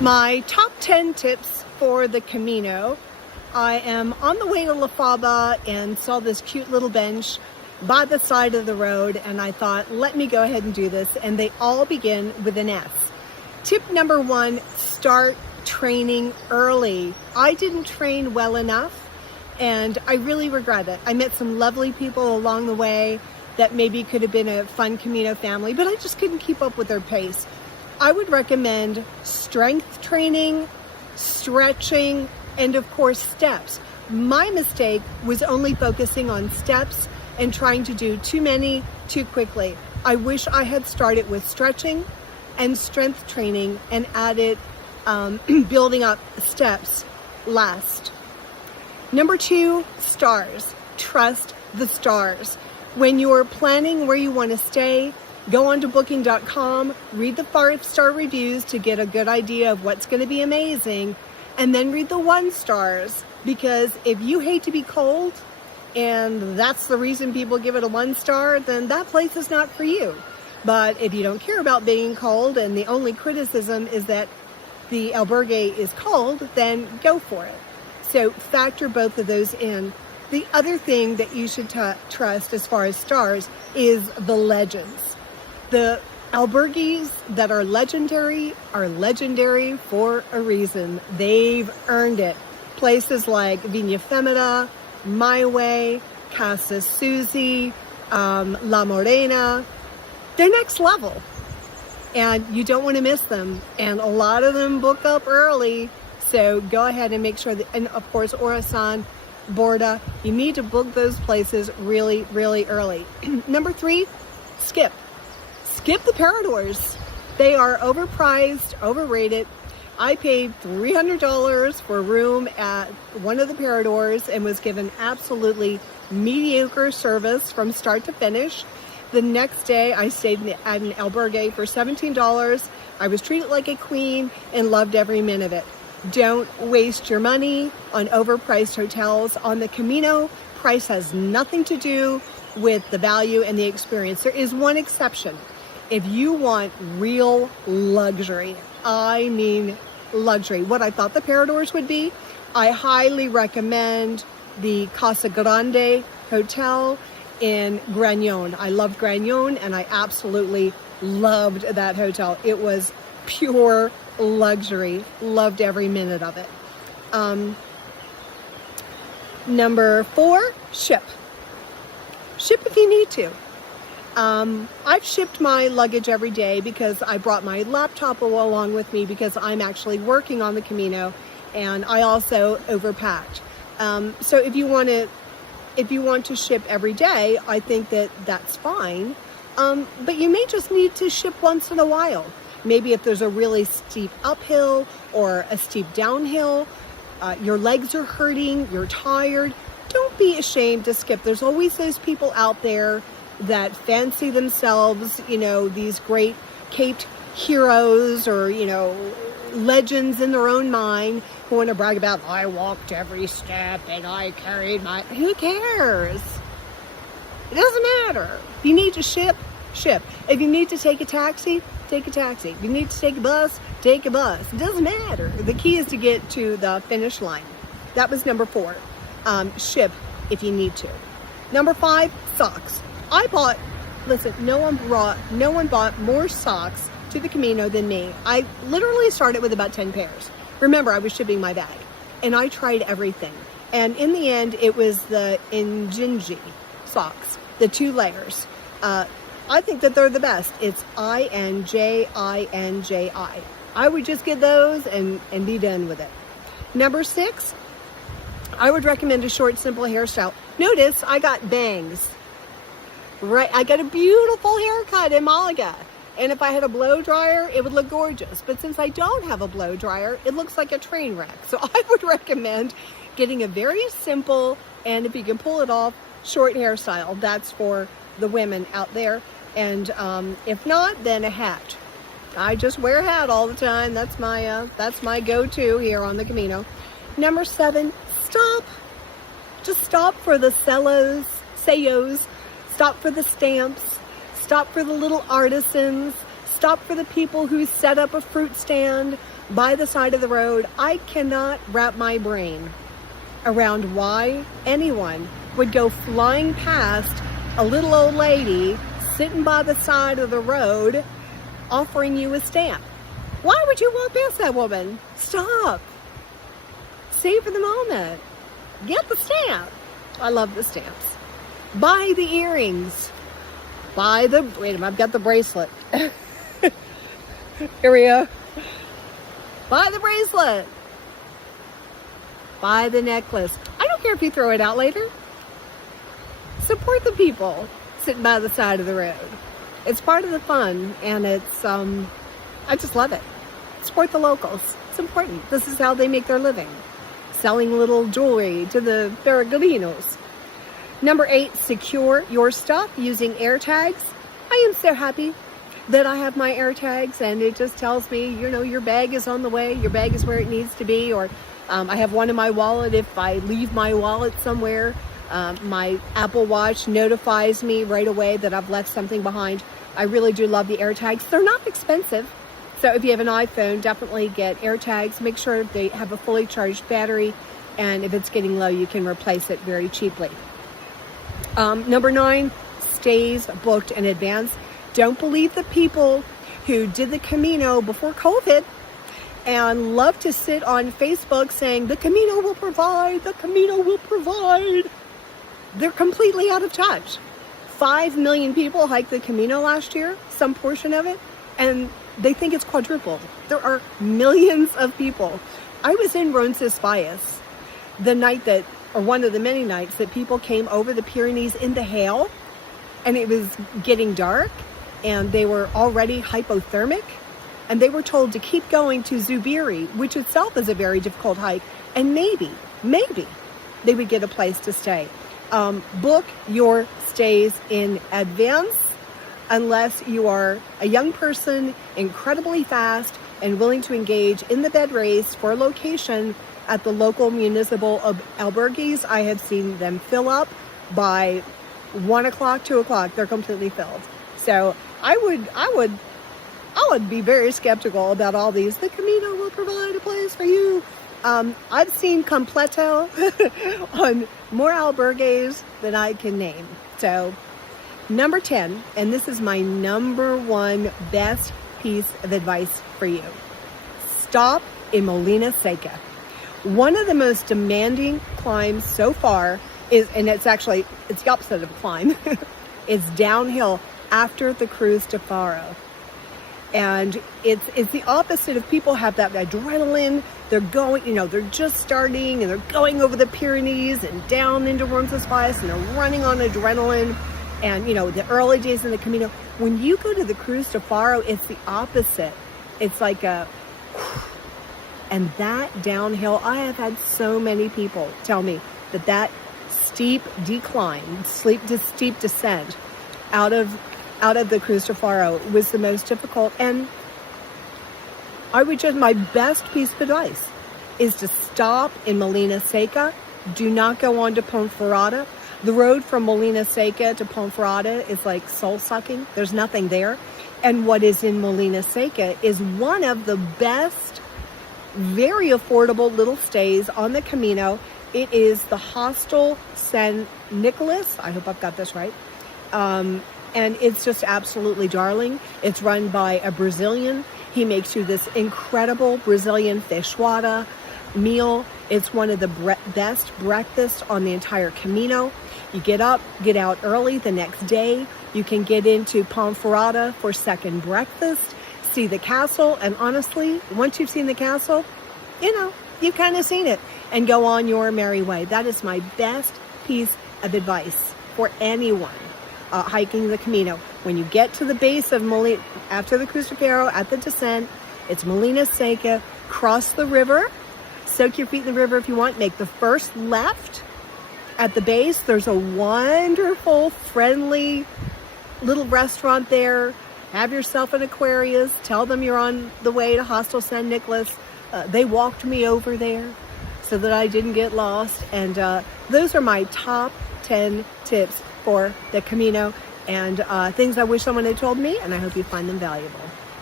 My top 10 tips for the Camino. I am on the way to La Faba and saw this cute little bench by the side of the road, and I thought, let me go ahead and do this. And they all begin with an S. Tip number 1, start training early. I didn't train well enough, and I really regret it. I met some lovely people along the way that maybe could have been a fun Camino family, but I just couldn't keep up with their pace. I would recommend strength training, stretching, and of course steps. My mistake was only focusing on steps and trying to do too many too quickly. I wish I had started with stretching and strength training and added building up steps last. Number 2, stars. Trust the stars. When you're planning where you want to stay, go onto booking.com, read the 5-star reviews to get a good idea of what's going to be amazing, and then read the 1 stars, because if you hate to be cold and that's the reason people give it a 1 star, then that place is not for you. But if you don't care about being cold and the only criticism is that the albergue is cold, then go for it. So factor both of those in. The other thing that you should trust as far as stars is the legends. The albergues that are legendary for a reason. They've earned it. Places like Viña Femina, My Way, Casa Susie, La Morena, they're next level. And you don't want to miss them. And a lot of them book up early. So go ahead and make sure that, and of course, Orasan, Borda, you need to book those places really, really early. Number 3, skip. Skip the Paradors. They are overpriced, overrated. I paid $300 for a room at one of the Paradors and was given absolutely mediocre service from start to finish. The next day, I stayed at an albergue for $17. I was treated like a queen and loved every minute of it. Don't waste your money on overpriced hotels. On the Camino, price has nothing to do with the value and the experience. There is one exception. If you want real luxury, I mean luxury, what I thought the Paradors would be, I highly recommend the Casa Grande Hotel in Gragnon. I loved Gragnon, and I absolutely loved that hotel. It was pure luxury. Loved every minute of it. Number 4, ship. Ship if you need to. I've shipped my luggage every day because I brought my laptop along with me because I'm actually working on the Camino, and I also overpacked. So if you want to ship every day, I think that that's fine. But you may just need to ship once in a while. Maybe if there's a really steep uphill or a steep downhill, your legs are hurting, you're tired, don't be ashamed to skip. There's always those people out there that fancy themselves, these great caped heroes or, legends in their own mind who want to brag about, I walked every step and I carried my... Who cares? It doesn't matter. If you need to ship. If you need to take a taxi, take a taxi. If you need to take a bus, take a bus. It doesn't matter. The key is to get to the finish line. That was number 4. Ship if you need to. Number 5, socks. No one bought more socks to the Camino than me. I literally started with about 10 pairs. Remember, I was shipping my bag, and I tried everything. And in the end, it was the Injinji socks, the 2 layers. I think that they're the best. It's Injinji. I would just get those and be done with it. Number 6, I would recommend a short, simple hairstyle. Notice I got bangs. Right, I got a beautiful haircut in Malaga. And if I had a blow dryer, it would look gorgeous. But since I don't have a blow dryer, it looks like a train wreck. So I would recommend getting a very simple, and if you can pull it off, short hairstyle. That's for the women out there. And if not, then a hat. I just wear a hat all the time. That's my go-to here on the Camino. Number 7, stop. Just stop for the Sellos, stop for the stamps, stop for the little artisans, Stop for the people who set up a fruit stand by the side of the road. I cannot wrap my brain around why anyone would go flying past a little old lady sitting by the side of the road offering you a stamp. Why would you walk past that woman? Stop. Savor the moment. Get the stamp. I love the stamps. Buy the earrings. Wait a minute, I've got the bracelet. Here we go. Buy the bracelet. Buy the necklace. I don't care if you throw it out later. Support the people sitting by the side of the road. It's part of the fun, and it's, I just love it. Support the locals. It's important. This is how they make their living. Selling little jewelry to the peregrinos. Number 8, secure your stuff using air tags. I am so happy that I have my air tags, and it just tells me, you know, your bag is on the way, your bag is where it needs to be, or I have one in my wallet. If I leave my wallet somewhere, my Apple Watch notifies me right away that I've left something behind. I really do love the air tags. They're not expensive. So if you have an iPhone, definitely get air tags. Make sure they have a fully charged battery, and if it's getting low, you can replace it very cheaply. Number 9, stays booked in advance. Don't believe the people who did the Camino before COVID and love to sit on Facebook saying, the Camino will provide, the Camino will provide. They're completely out of touch. 5 million people hiked the Camino last year, some portion of it, and they think it's quadrupled. There are millions of people. I was in Roncesvalles the night that, or one of the many nights that people came over the Pyrenees in the hail, and it was getting dark, and they were already hypothermic, and they were told to keep going to Zubiri, which itself is a very difficult hike, and maybe they would get a place to stay. Book your stays in advance unless you are a young person, incredibly fast, and willing to engage in the bed race for a location at the local municipal albergues. I have seen them fill up by 1 o'clock, 2 o'clock. They're completely filled. So I would be very skeptical about all these. The Camino will provide a place for you. I've seen completo on more albergues than I can name. So number 10, and this is my number 1 best piece of advice for you. Stop in Molinaseca. One of the most demanding climbs so far is, and it's the opposite of a climb, it's downhill after the Cruz de Faro. And it's the opposite of people have that adrenaline. They're going, they're just starting and they're going over the Pyrenees and down into Roncesvalles and they're running on adrenaline. And, the early days in the Camino, when you go to the Cruz de Faro, it's the opposite. It's like and that downhill, I have had so many people tell me that steep decline, steep descent out of the Cruz de Faro was the most difficult. And my best piece of advice is to stop in Molinaseca. Do not go on to Ponferrada. The road from Molinaseca to Ponferrada is like soul-sucking. There's nothing there. And what is in Molinaseca is one of the best, very affordable little stays on the Camino. It is the Hostel San Nicolas. I hope I've got this right. And it's just absolutely darling. It's run by a Brazilian. He makes you this incredible Brazilian feijoada meal. It's one of the best breakfasts on the entire Camino. You get up, get out early the next day. You can get into Ponferrada for second breakfast, see the castle, and honestly, once you've seen the castle, you've kind of seen it, and go on your merry way. That is my best piece of advice for anyone hiking the Camino. When you get to the base of after the Cruz de Faro, at the descent, it's Molinaseca. Cross the river, soak your feet in the river if you want. Make the first left at the base. There's a wonderful, friendly little restaurant there. Have yourself an Aquarius. Tell them you're on the way to Hostel San Nicolas. They walked me over there so that I didn't get lost. And those are my top 10 tips for the Camino, and things I wish someone had told me, and I hope you find them valuable.